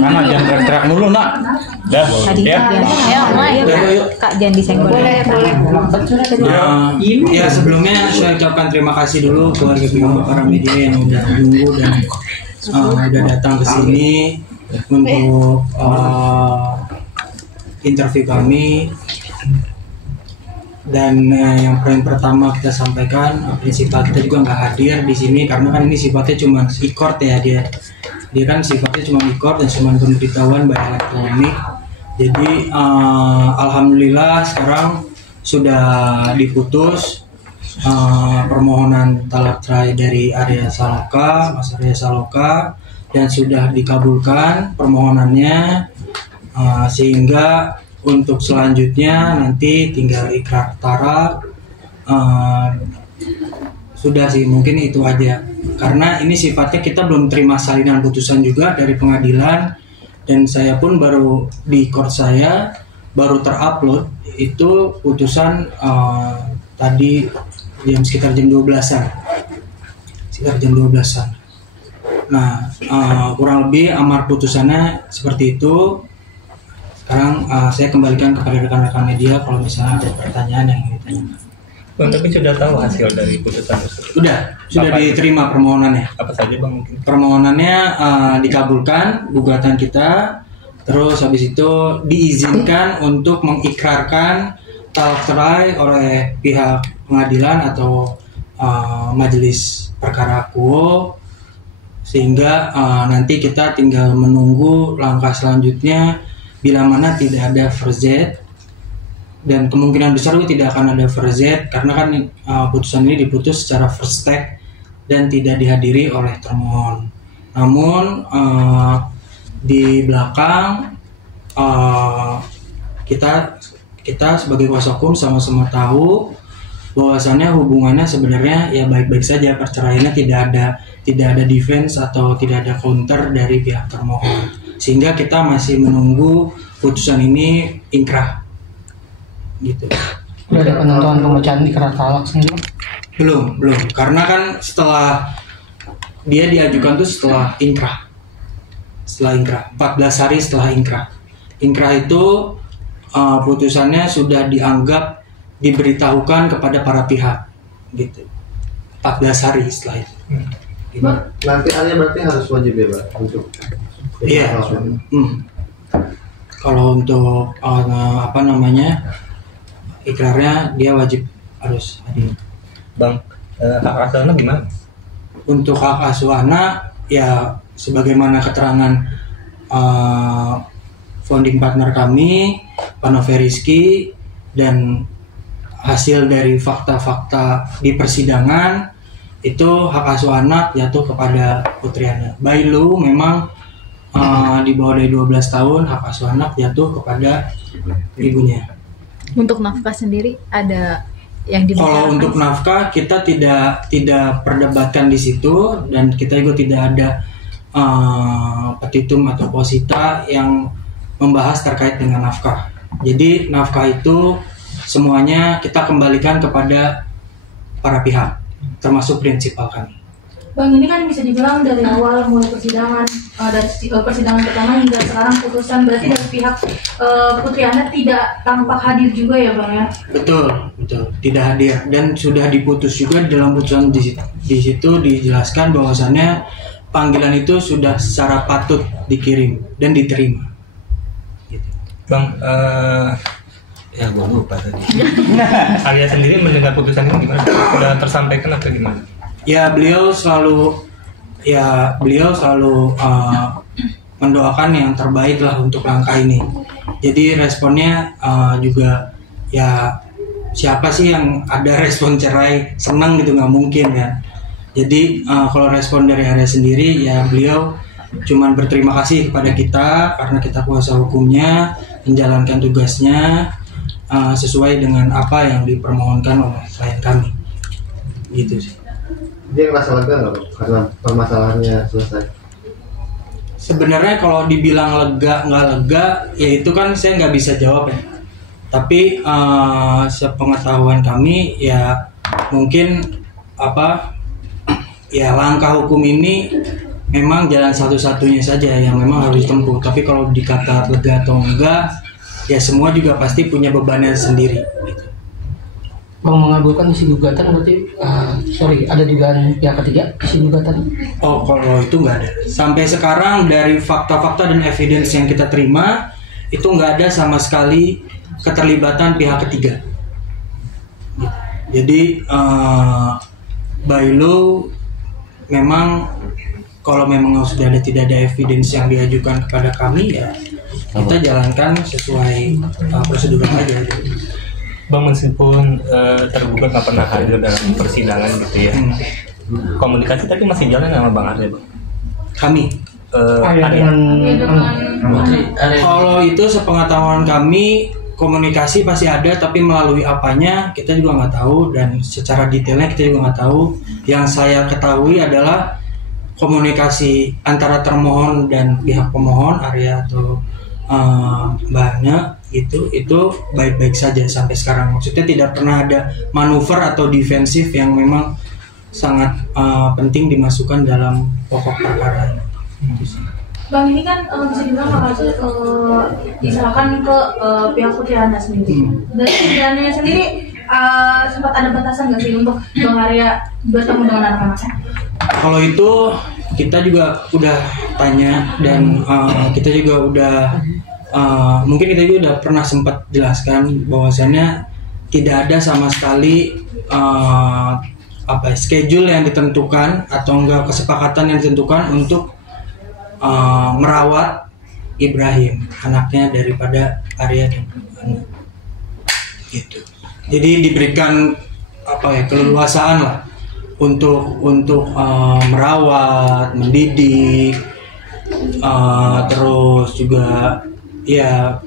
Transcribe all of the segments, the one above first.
Mana jangan teriak-teriak mulu nak. Dah. Ya. Kak jangan disenggol. Boleh. Ya sebelumnya saya ucapkan terima kasih dulu keluarga para media yang udah menunggu dan udah datang ke sini untuk interview kami. Dan yang poin pertama kita sampaikan, prinsipal kita juga nggak hadir di sini karena kan ini sifatnya cuma e-court ya, dia kan sifatnya cuma e-court dan cuma pemberitahuan by elektronik. Jadi alhamdulillah sekarang sudah diputus permohonan talak cerai dari Mas Arya Saloka, dan sudah dikabulkan permohonannya, sehingga untuk selanjutnya nanti tinggal ikrar talak. Sudah sih, mungkin itu aja karena ini sifatnya kita belum terima salinan putusan juga dari pengadilan, dan saya pun baru di court saya baru terupload itu putusan tadi sekitar jam 12-an. Nah, kurang lebih amar putusannya seperti itu. Sekarang saya kembalikan kepada rekan-rekan media kalau misalnya ada pertanyaan yang ingin ditanyakan. Bang, tapi sudah tahu hasil dari putusan tersebut? Sudah diterima permohonannya. Apa saja Bang mungkin? Permohonannya dikabulkan gugatan kita, terus habis itu diizinkan untuk mengikrarkan talak cerai oleh pihak pengadilan atau majelis perkara akuo, sehingga nanti kita tinggal menunggu langkah selanjutnya bila mana tidak ada verzet, dan kemungkinan besar itu tidak akan ada verzet karena kan putusan ini diputus secara first take dan tidak dihadiri oleh termohon. Namun di belakang kita sebagai kuasa hukum sama-sama tahu bahwasannya hubungannya sebenarnya ya baik-baik saja, perceraiannya tidak ada defense atau tidak ada counter dari pihak termohon, sehingga kita masih menunggu putusan ini inkrah gitu. Udah ada penentuan pembacaan ikrar talak sendiri? Belum, karena kan setelah dia diajukan tuh setelah inkrah 14 hari setelah inkrah itu putusannya sudah dianggap diberitahukan kepada para pihak gitu, 14 hari setelah itu. Nanti Arya berarti harus wajib ya Pak untuk kalau untuk ikrarnya dia wajib harus hadir. Bang, hak asuh anak gimana? Untuk hak asuh anak ya sebagaimana keterangan founding partner kami Pak Novi Rizky, dan hasil dari fakta-fakta di persidangan itu hak asuh anak jatuh kepada putrianya. By law memang di bawah dari 12 tahun hak asuh anak jatuh kepada ibunya. Untuk nafkah sendiri ada yang dibicarakan? Kalau untuk nafkah kita tidak perdebatkan di situ, dan kita juga tidak ada petitum atau posita yang membahas terkait dengan nafkah. Jadi nafkah itu semuanya kita kembalikan kepada para pihak, termasuk prinsipal kami. Bang, ini kan bisa dibilang dari awal mulai persidangan, dari persidangan pertama hingga sekarang putusan, berarti dari pihak Putri Ana tidak tampak hadir juga ya Bang ya? Betul, tidak hadir, dan sudah diputus juga dalam putusan di situ dijelaskan bahwasannya panggilan itu sudah secara patut dikirim dan diterima. Gitu. Bang, ya gue lupa tadi. Arya sendiri mendengar putusan ini gimana? Sudah tersampaikan atau gimana? Ya beliau selalu mendoakan yang terbaik lah untuk langkah ini. Jadi responnya juga ya siapa sih yang ada respon cerai senang gitu, nggak mungkin kan. Jadi kalau respon dari Arya sendiri ya beliau cuman berterima kasih kepada kita karena kita kuasa hukumnya menjalankan tugasnya sesuai dengan apa yang dipermohonkan oleh klien kami. Gitu sih. Dia ngerasa lega nggak karena permasalahannya selesai? Sebenarnya kalau dibilang lega nggak lega, ya itu kan saya nggak bisa jawab ya. Tapi sepengetahuan kami ya mungkin ya langkah hukum ini memang jalan satu-satunya saja yang memang harus ditempuh. Tapi kalau dikata lega atau enggak, ya semua juga pasti punya bebannya sendiri. Gitu. Bang mengabulkan isi gugatan berarti ada dugaan pihak ketiga isi gugatan? Oh, kalau itu nggak ada. Sampai sekarang dari fakta-fakta dan evidence yang kita terima itu nggak ada sama sekali keterlibatan pihak ketiga. Jadi by law memang kalau memang sudah tidak ada evidence yang diajukan kepada kami, ya kita jalankan sesuai prosedur aja. Bang, meskipun tergugat nggak pernah hadir dalam persidangan gitu ya, komunikasi tapi masih jalan sama Bang Arya, Bang? Kami kalau itu sepengetahuan kami komunikasi pasti ada, tapi melalui apanya kita juga nggak tahu, dan secara detailnya kita juga nggak tahu. Yang saya ketahui adalah komunikasi antara termohon dan pihak pemohon Arya atau Mbaknya itu baik-baik saja sampai sekarang. Maksudnya tidak pernah ada manuver atau defensif yang memang sangat penting dimasukkan dalam pokok perkara ini. Bang, ini kan bisa dibilang Pak Kasus diserahkan ke pihak Putri Hana sendiri. Dari perjalanannya sendiri sempat ada batasan nggak sih untuk Bang Arya bertemu dengan anak-anaknya? Kalau itu kita juga udah tanya, dan kita juga udah mungkin kita juga udah pernah sempat jelaskan bahwasannya tidak ada sama sekali schedule yang ditentukan atau enggak kesepakatan yang ditentukan untuk merawat Ibrahim, anaknya daripada Arya dan Hana. Gitu. Jadi diberikan keleluasaan lah untuk merawat, mendidik, terus juga ya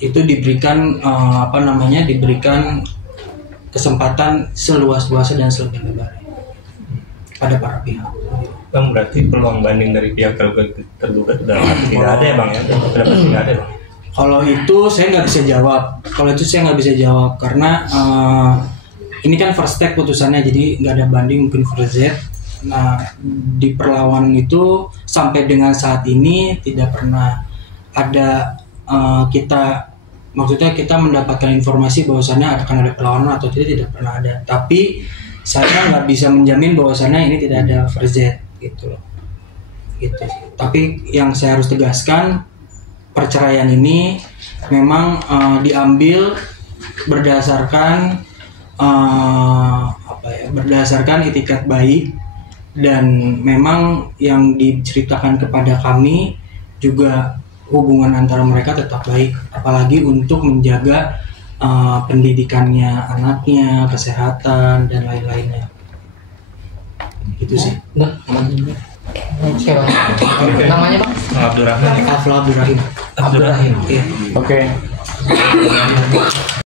itu diberikan diberikan kesempatan seluas-luasnya dan selebar-lebarnya pada para pihak. Bang, berarti peluang banding dari pihak tergugat sudah tidak ada ya Bang ya? Sudah pasti tidak ada Bang? Kalau itu saya nggak bisa jawab. Karena ini kan first step putusannya, jadi nggak ada banding, mungkin first step. Nah, di perlawanan itu sampai dengan saat ini tidak pernah ada kita mendapatkan informasi bahwasannya akan ada perlawanan atau tidak pernah ada. Tapi saya nggak bisa menjamin bahwasannya ini tidak ada first step gitu loh. Gitu. Tapi yang saya harus tegaskan, perceraian ini memang diambil berdasarkan berdasarkan itikat baik, dan memang yang diceritakan kepada kami juga hubungan antara mereka tetap baik, apalagi untuk menjaga pendidikannya anaknya, kesehatan dan lain-lainnya. Gitu sih. Oke, Bang. Namanya Bang? Abdurrahman. Abdurrahim. Abdurrahim. Iya. Oke.